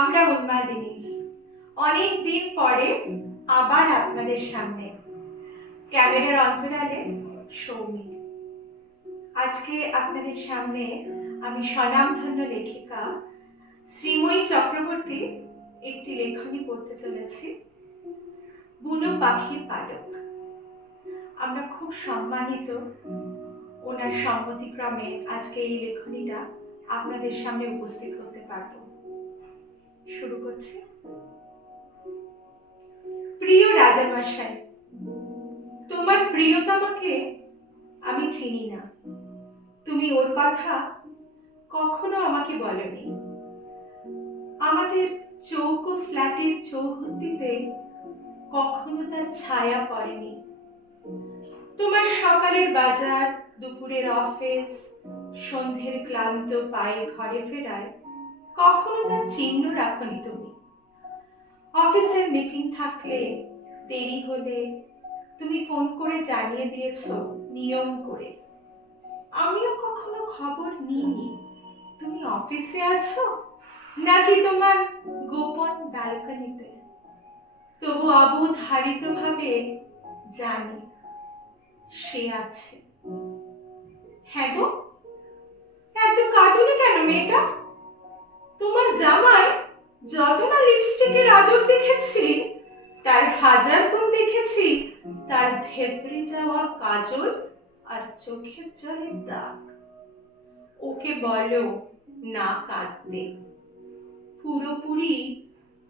আমরা উন্মাদিনীস অনেক দিন পরে আবার আপনাদের সামনে। ক্যামেরার অন্তরালে সৌমি। আজকে আপনাদের সামনে আমি স্বনামধন্য লেখিকা শ্রীময়ী চক্রবর্তী একটি লেখনী পড়তে চলেছি, বুনো পাখির পালক। আমরা খুব সম্মানিত ওনার সম্মতিক্রমে আজকে এই লেখনীটা আপনাদের সামনে উপস্থিত হতে পারব। শুরু করছি। প্রিয় রাজামশাই, তোমার প্রিয়তমাকে আমি চিনি না। তুমি ওর কথা কখনো আমাকে বলনি। আমাদের চৌকো ফ্ল্যাটের চৌহদ্দিতে কখনো তার ছায়া পড়েনি। তোমার সকালের বাজার, দুপুরের অফিস, সন্ধ্যের ক্লান্ত পায়ে ঘরে ফেরায় কখনো তার চিহ্ন রাখনি তুমি। অফিসের মিটিং থাকলে দেরি হলে তুমি ফোন করে জানিয়ে দিয়েছ নিয়ম করে। আমিও কখনো খবর নিইনি। তুমি অফিসে আছো নাকি তোমার গোপন ব্যালকনিতে? তবু অবধারিত ভাবে জানি সে আছে। হ্যাঁ গো, এত কাঁদুনি কেন মেয়েটা? তোমার জামাই যত না লিপস্টিকের আদর দেখেছি, তার হাজার গুণ দেখেছি, তার ধেপড়ে যাওয়া কাজল আর চোখের জলের দাগ। ওকে বলো, না কাঁদতে। পুরোপুরি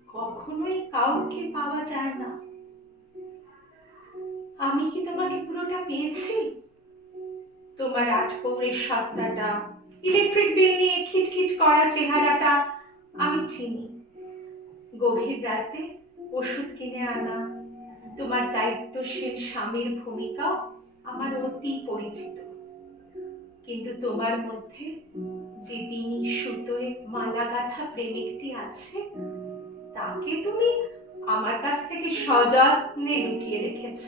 কখনোই কাউকে পাওয়া যায় না। আমি কি তোমাকে পুরোটা পেয়েছি? তোমার আট পৌরের সত্তাটা ইলেকট্রিক বিল নিয়ে খিটখিট করা চেহারাটা আমি চিনি। গভীর রাতে ওষুধ কিনে আনা, তোমার দায়িত্বশীল স্বামীর ভূমিকাও আমার অতি পরিচিত। কিন্তু তোমার মধ্যে যে বিনি সুতোয় মালা গাঁথা প্রেমিকটি আছে, তাকে তুমি আমার কাছ থেকে সযত্নে লুকিয়ে রেখেছ।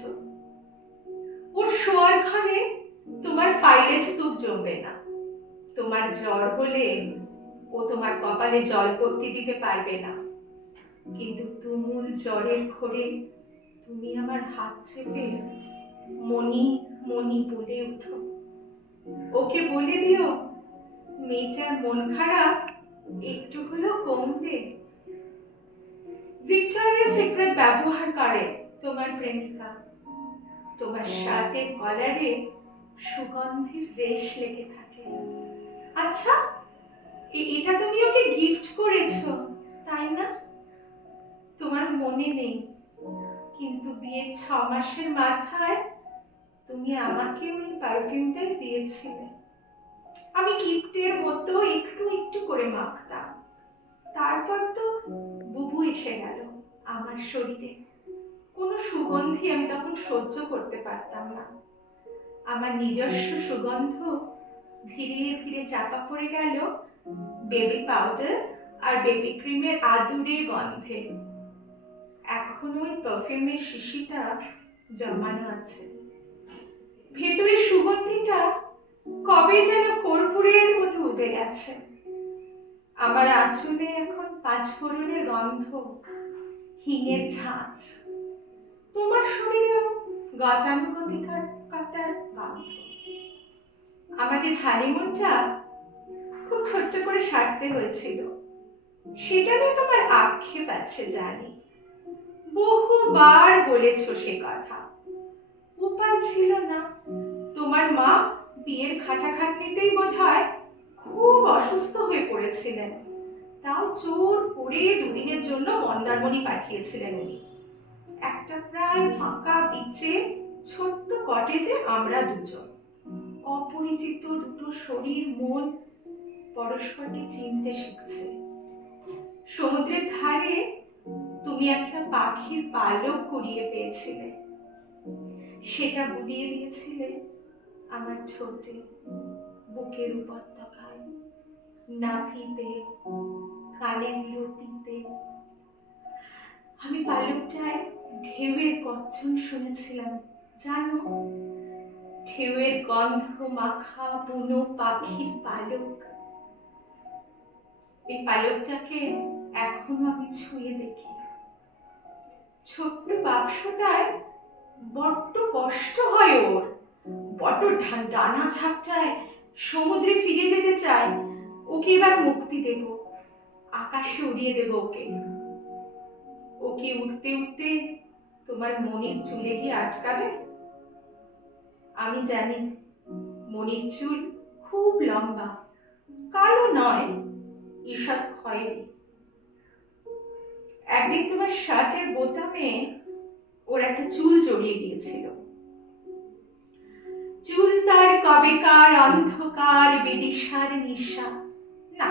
ওর শোয়ার ঘরে তোমার ফাইলে স্তূপ জমবে না। তোমার জ্বর হলে ও তোমার কপালে জলপট্টি দিতে পারবে না। কিন্তু তুমুল জ্বরের ঘোরে তুমি আমার হাত চেপে মনি মনি বলে ওঠো ওকে বলে দিও, মেয়েটার মন খারাপ একটু হলেও কমবে। ভিক্টোরিয়া সিক্রেট ব্যবহার করে তোমার প্রেমিকা। তোমার শার্টের কলারে সুগন্ধির রেশ লেগে থাকে। আচ্ছা এটা তুমি ওকে গিফট করেছ, তাই না? তোমার মনে নেই, কিন্তু বিয়ের ছ মাসের মাথায় তুমি আমাকে ওই পারফিউমটাই দিয়েছিলে। আমি কিপ্টের মতো একটু একটু করে মাখতাম। তারপর তো বুবু এসে গেল আমার শরীরে। কোনো সুগন্ধি আমি তখন সহ্য করতে পারতাম না। আমার নিজস্ব সুগন্ধ ধীরে ধীরে চাপা পড়ে গেল বেবি পাউডার আর বেবি ক্রিমের আদুরে গন্ধে। এখন ওই পারফিউমের শিশিটা জমানো আছে। ভেতরে সুগন্ধিটা কবে যেন কর্পূরের মতো উবে গেছে। আমার আঁচলে এখন পাঁচ ফোড়নের গন্ধ, হিঙের ছাঁচ। তোমার শরীরেও গতানুগতিকার কাতার গন্ধ। আমাদের হানিমুনটা খুব ছোট্ট করে সারতে হয়েছিল। সেটা নিয়ে তোমার আক্ষেপ আছে, জানি। বহুবার বলেছ সে কথা। উপায় ছিল না। তোমার মা বিয়ের খাটাখাটনিতেই বোধ হয় খুব অসুস্থ হয়ে পড়েছিলেন। তাও জোর করে দুদিনের জন্য মন্দারমণি পাঠিয়েছিলেন উনি। একটা প্রায় ফাঁকা বিচে ছোট্ট কটেজে আমরা দুজন। অপরিচিত দুটো শরীর মন পরস্পরকে চিনতে শিখছে। সমুদ্রের ধারে তুমি একটা পাখির পালক কুড়িয়ে পেয়েছিলে। সেটা বুলিয়ে দিয়েছিলে আমার ঠোঁটে, বুকের উপত্যকায়, নাভিতে, কানের লতিতে। আমি পালকটায় ঢেউয়ের গর্জন শুনেছিলাম, জানো? ঢেউয়ের গন্ধ মাখা বুনো পাখির পালক। এই পালকটাকে এখনও আমি ছুঁয়ে দেখি। ছোট্ট বাক্সটায় বড্ড কষ্ট হয় ওর। বড্ড ডানা ঝাপটায় সমুদ্রে ফিরে যেতে চায়। ওকে এবার মুক্তি দেব। আকাশে উড়িয়ে দেব ওকে। ওকে উঠতে উঠতে তোমার মনের চুলে গিয়ে আটকাবে? আমি জানি, মনির চুল খুব লম্বা, কালো নয়, ঈষৎ খয়েরি। একদিন তোমার শার্টের বোতামে ওর একটা চুল জড়িয়ে গিয়েছিল। চুল তার কবেকার, অন্ধকার, বিদিশার নিশা। না,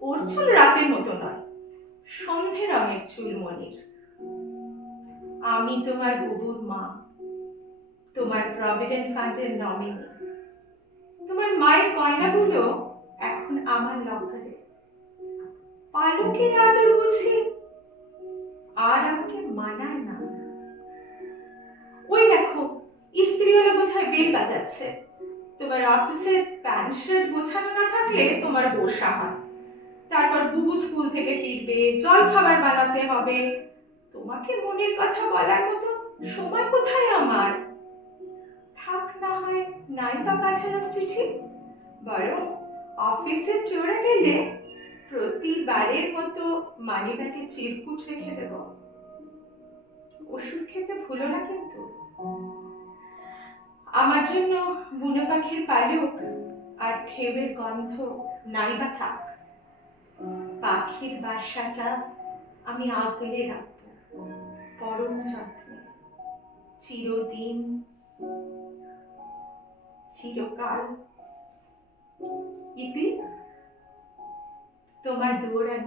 ওর চুল রাতের মতো নয়, সন্ধে রঙের চুল মনির। আমি তোমার বুবুর মা। তোমার প্রভিডেন্ট ফান্ডের নমিনি তোমার মায়ের গয়নাগুলো এখন আমার লকারে পালকের আদর বুঝি আর আমাকে মানায় না। ওই দেখো ইস্ত্রিওয়ালা বোধ হয় বেল বাজাচ্ছে। তোমার অফিসের প্যান্ট শার্ট গোছানো না থাকলে তোমার বসা হয়। তারপর বুবু স্কুল থেকে ফিরবে জল খাবার বানাতে হবে। তোমাকে মনের কথা বলার মতো সময় কোথায় আমার? না হয়, নাই বা পাঠালাম চিঠি? বরং অফিসে চড়ে গেলে প্রতিবারের মতো মানি ব্যাগে চিরকুট রেখে দেব। ওষুধ খেতে ভুলো না কিন্তু। আমার জন্য বুনো পাখির পালক আর ঢেউয়ের গন্ধ নাইবা থাক। পাখির বাসাটা আমি আগলে রাখব, পরম যত্নে। চিরদিন চিরকাল ইতি তোমার দৌড়ান